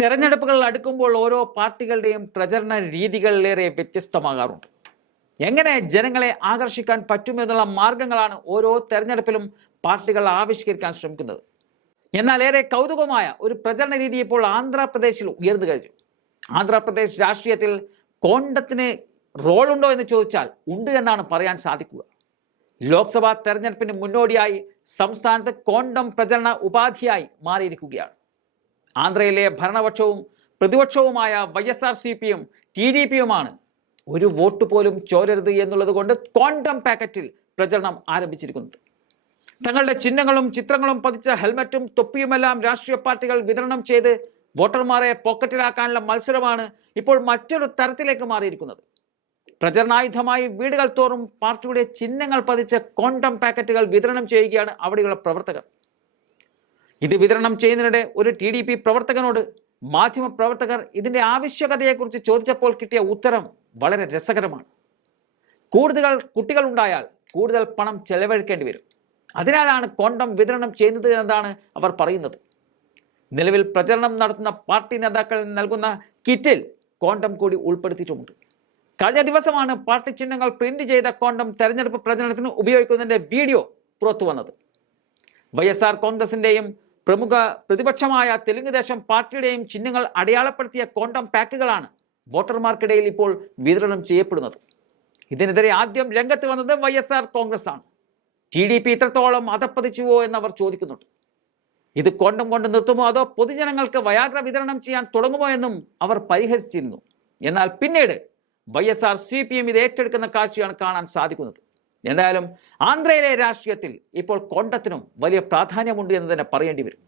തെരഞ്ഞെടുപ്പുകൾ അടുക്കുമ്പോൾ ഓരോ പാർട്ടികളുടെയും പ്രചരണ രീതികളിലേറെ വ്യത്യസ്തമാകാറുണ്ട്. എങ്ങനെ ജനങ്ങളെ ആകർഷിക്കാൻ പറ്റുമെന്നുള്ള മാർഗങ്ങളാണ് ഓരോ തെരഞ്ഞെടുപ്പിലും പാർട്ടികൾ ആവിഷ്കരിക്കാൻ ശ്രമിക്കുന്നത്. എന്നാൽ ഏറെ കൗതുകമായ ഒരു പ്രചരണ രീതി ഇപ്പോൾ ആന്ധ്രാപ്രദേശിൽ ഉയർന്നു കഴിഞ്ഞു. ആന്ധ്രാപ്രദേശ് രാഷ്ട്രീയത്തിൽ കോണ്ടത്തിന് ഉണ്ടോ എന്ന് ചോദിച്ചാൽ ഉണ്ട് എന്നാണ് പറയാൻ സാധിക്കുക. ലോക്സഭാ തെരഞ്ഞെടുപ്പിന് മുന്നോടിയായി സംസ്ഥാനത്ത് കോണ്ടം പ്രചരണ ഉപാധിയായി മാറിയിരിക്കുകയാണ്. ആന്ധ്രയിലെ ഭരണപക്ഷവും പ്രതിപക്ഷവുമായ വൈ എസ് ആർ സി പിയും ടി ഡി പിയുമാണ് ഒരു വോട്ട് പോലും ചോരരുത് എന്നുള്ളത് കൊണ്ട് ക്വാണ്ടം പാക്കറ്റിൽ പ്രചരണം ആരംഭിച്ചിരിക്കുന്നത്. തങ്ങളുടെ ചിഹ്നങ്ങളും ചിത്രങ്ങളും പതിച്ച ഹെൽമറ്റും തൊപ്പിയുമെല്ലാം രാഷ്ട്രീയ പാർട്ടികൾ വിതരണം ചെയ്ത് വോട്ടർമാരെ പോക്കറ്റിലാക്കാനുള്ള മത്സരമാണ് ഇപ്പോൾ മറ്റൊരു തരത്തിലേക്ക് മാറിയിരിക്കുന്നത്. പ്രചരണായുധമായി വീടുകൾ തോറും പാർട്ടിയുടെ ചിഹ്നങ്ങൾ പതിച്ച കോണ്ടം പാക്കറ്റുകൾ വിതരണം ചെയ്യുകയാണ് അവിടെയുള്ള പ്രവർത്തകർ. ഇത് വിതരണം ചെയ്യുന്നതിനിടെ ഒരു ടി ഡി പി പ്രവർത്തകനോട് മാധ്യമ പ്രവർത്തകർ ഇതിന്റെ ആവശ്യകതയെക്കുറിച്ച് ചോദിച്ചപ്പോൾ കിട്ടിയ ഉത്തരം വളരെ രസകരമാണ്. കൂടുതൽ കുട്ടികൾ ഉണ്ടായാൽ കൂടുതൽ പണം ചെലവഴിക്കേണ്ടി വരും. അതിനാലാണ് കോണ്ടം വിതരണം ചെയ്യുന്നത് എന്നതാണ് അവർ പറയുന്നത്. നിലവിൽ പ്രചരണം നടത്തുന്ന പാർട്ടി നേതാക്കൾ നൽകുന്ന കിറ്റിൽ കോണ്ടം കൂടി ഉൾപ്പെടുത്തിയിട്ടുമുണ്ട്. കഴിഞ്ഞ ദിവസമാണ് പാർട്ടി ചിഹ്നങ്ങൾ പ്രിന്റ് ചെയ്ത കോണ്ടം തെരഞ്ഞെടുപ്പ് പ്രചരണത്തിന് ഉപയോഗിക്കുന്നതിന്റെ വീഡിയോ പുറത്തു വന്നത് വൈ എസ് ആർ കോൺഗ്രസിന്റെയും പ്രമുഖ പ്രതിപക്ഷമായ തെലുങ്ക് ദേശം പാർട്ടിയുടെയും ചിഹ്നങ്ങൾ അടയാളപ്പെടുത്തിയ കോണ്ടം പാക്കുകളാണ് വോട്ടർമാർക്കിടയിൽ ഇപ്പോൾ വിതരണം ചെയ്യപ്പെടുന്നത്. ഇതിനെതിരെ ആദ്യം രംഗത്ത് വന്നത് വൈ എസ് ആർ കോൺഗ്രസ് ആണ് ടി ഡി പി ഇത്രത്തോളം അതപ്പതിച്ചുവോ എന്നവർ ചോദിക്കുന്നുണ്ട്. ഇത് കോണ്ടം കൊണ്ട് നിർത്തുമോ അതോ പൊതുജനങ്ങൾക്ക് വയാഗ്ര വിതരണം ചെയ്യാൻ തുടങ്ങുമോ എന്നും അവർ പരിഹസിച്ചിരുന്നു. എന്നാൽ പിന്നീട് Y S R C P M ഇത് ഏറ്റെടുക്കുന്ന കാഴ്ചയാണ് കാണാൻ സാധിക്കുന്നത്. എന്തായാലും ആന്ധ്രയിലെ രാഷ്ട്രീയത്തിൽ ഇപ്പോൾ കോണ്ടത്തിനും വലിയ പ്രാധാന്യമുണ്ട് എന്ന് തന്നെ പറയേണ്ടി വരും.